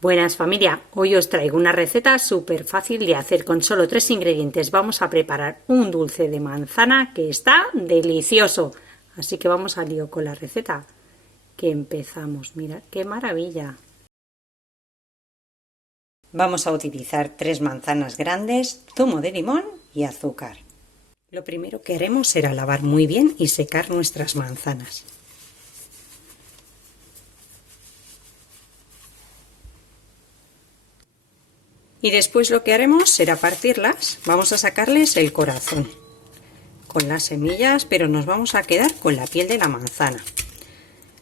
Buenas familia, hoy os traigo una receta súper fácil de hacer con solo 3 ingredientes. Vamos a preparar un dulce de manzana que está delicioso. Así que vamos al lío con la receta. Que empezamos, mirad qué maravilla. Vamos a utilizar 3 manzanas grandes, zumo de limón y azúcar. Lo primero que haremos será lavar muy bien y secar nuestras manzanas. Y después lo que haremos será partirlas. Vamos a sacarles el corazón con las semillas, pero nos vamos a quedar con la piel de la manzana.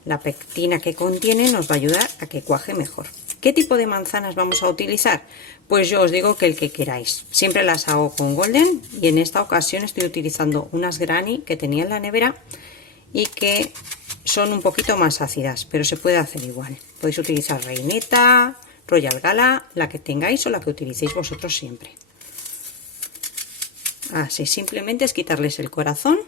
La pectina que contiene nos va a ayudar a que cuaje mejor. ¿Qué tipo de manzanas vamos a utilizar? Pues yo os digo que el que queráis. Siempre las hago con golden y en esta ocasión estoy utilizando unas granny que tenía en la nevera y que son un poquito más ácidas, pero se puede hacer igual. Podéis utilizar reineta, Royal Gala, la que tengáis o la que utilicéis vosotros siempre. Así, simplemente es quitarles el corazón.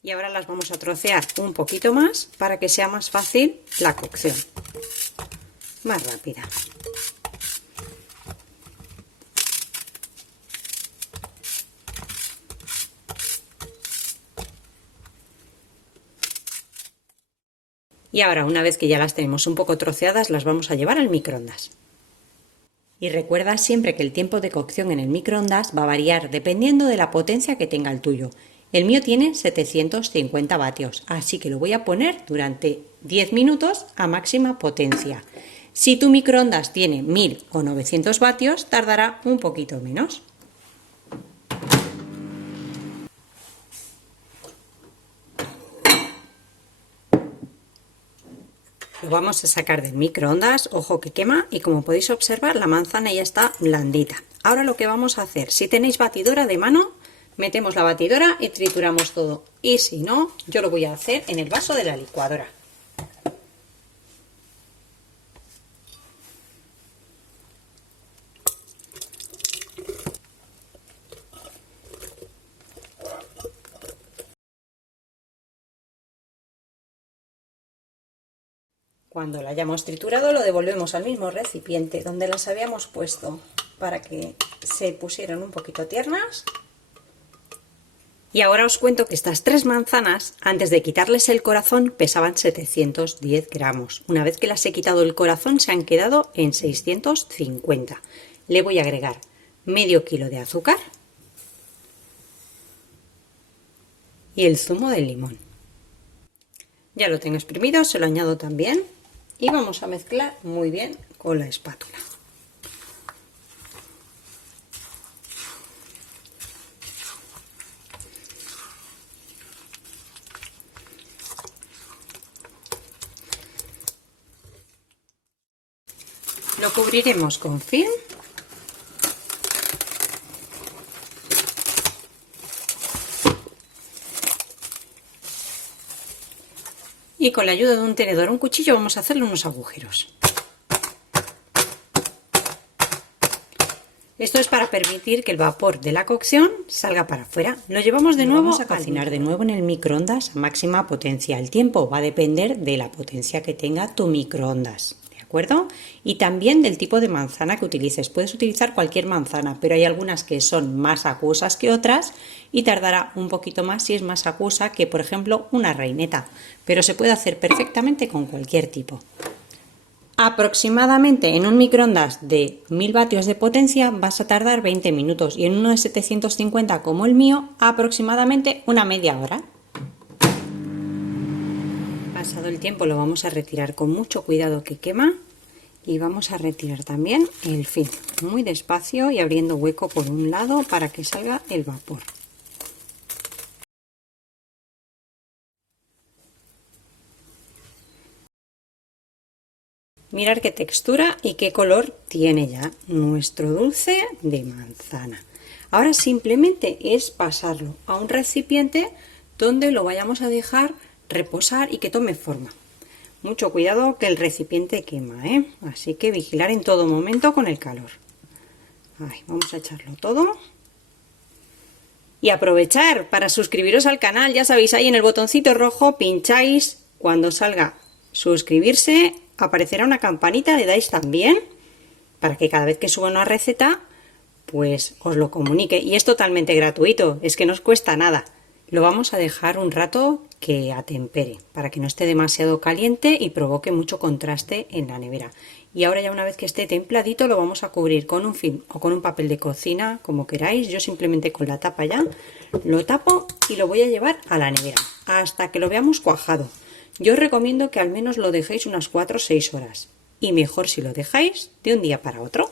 Y ahora las vamos a trocear un poquito más para que sea más fácil la cocción, más rápida. Y ahora, una vez que ya las tenemos un poco troceadas, las vamos a llevar al microondas. Y recuerda siempre que el tiempo de cocción en el microondas va a variar dependiendo de la potencia que tenga el tuyo. El mío tiene 750 vatios, así que lo voy a poner durante 10 minutos a máxima potencia. Si tu microondas tiene 1000 o 900 vatios, tardará un poquito menos. Lo vamos a sacar del microondas, ojo que quema, y como podéis observar la manzana ya está blandita. Ahora lo que vamos a hacer, si tenéis batidora de mano, metemos la batidora y trituramos todo. Y si no, yo lo voy a hacer en el vaso de la licuadora. Cuando la hayamos triturado lo devolvemos al mismo recipiente donde las habíamos puesto para que se pusieran un poquito tiernas. Y ahora os cuento que estas 3 manzanas, antes de quitarles el corazón, pesaban 710 gramos. Una vez que las he quitado el corazón se han quedado en 650. Le voy a agregar medio kilo de azúcar y el zumo de limón. Ya lo tengo exprimido, se lo añado también. Y vamos a mezclar muy bien con la espátula. Lo cubriremos con film y con la ayuda de un tenedor o un cuchillo vamos a hacerle unos agujeros. Esto es para permitir que el vapor de la cocción salga para afuera. Lo llevamos de nuevo a cocinar de nuevo en el microondas a máxima potencia. El tiempo va a depender de la potencia que tenga tu microondas, ¿de acuerdo? Y también del tipo de manzana que utilices. Puedes utilizar cualquier manzana, pero hay algunas que son más acuosas que otras y tardará un poquito más si es más acuosa que, por ejemplo, una reineta. Pero se puede hacer perfectamente con cualquier tipo. Aproximadamente en un microondas de 1000 vatios de potencia vas a tardar 20 minutos y en uno de 750 como el mío aproximadamente una media hora. Pasado el tiempo lo vamos a retirar con mucho cuidado que quema y vamos a retirar también el film muy despacio y abriendo hueco por un lado para que salga el vapor. Mirad qué textura y qué color tiene ya nuestro dulce de manzana. Ahora simplemente es pasarlo a un recipiente donde lo vayamos a dejar reposar y que tome forma. Mucho cuidado que el recipiente quema, así que vigilar en todo momento con el calor. Ahí, vamos a echarlo todo. Y aprovechar para suscribiros al canal, ya sabéis, ahí en el botoncito rojo pincháis, cuando salga suscribirse, aparecerá una campanita, le dais también, para que cada vez que suba una receta, pues os lo comunique. Y es totalmente gratuito, es que no os cuesta nada. Lo vamos a dejar un rato que atempere, para que no esté demasiado caliente y provoque mucho contraste en la nevera. Y ahora ya una vez que esté templadito lo vamos a cubrir con un film o con un papel de cocina, como queráis. Yo simplemente con la tapa ya lo tapo y lo voy a llevar a la nevera hasta que lo veamos cuajado. Yo os recomiendo que al menos lo dejéis unas 4 o 6 horas y mejor si lo dejáis de un día para otro.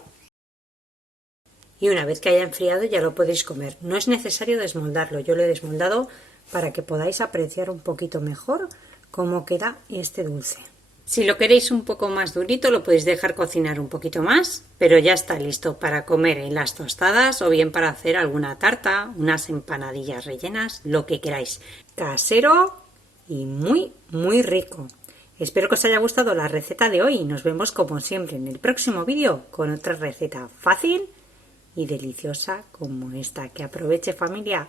Y una vez que haya enfriado ya lo podéis comer. No es necesario desmoldarlo, yo lo he desmoldado para que podáis apreciar un poquito mejor cómo queda este dulce. Si lo queréis un poco más durito lo podéis dejar cocinar un poquito más, pero ya está listo para comer en las tostadas o bien para hacer alguna tarta, unas empanadillas rellenas, lo que queráis. Casero y muy rico. Espero que os haya gustado la receta de hoy. Nos vemos como siempre en el próximo vídeo con otra receta fácil y deliciosa como esta. Que aproveche, familia.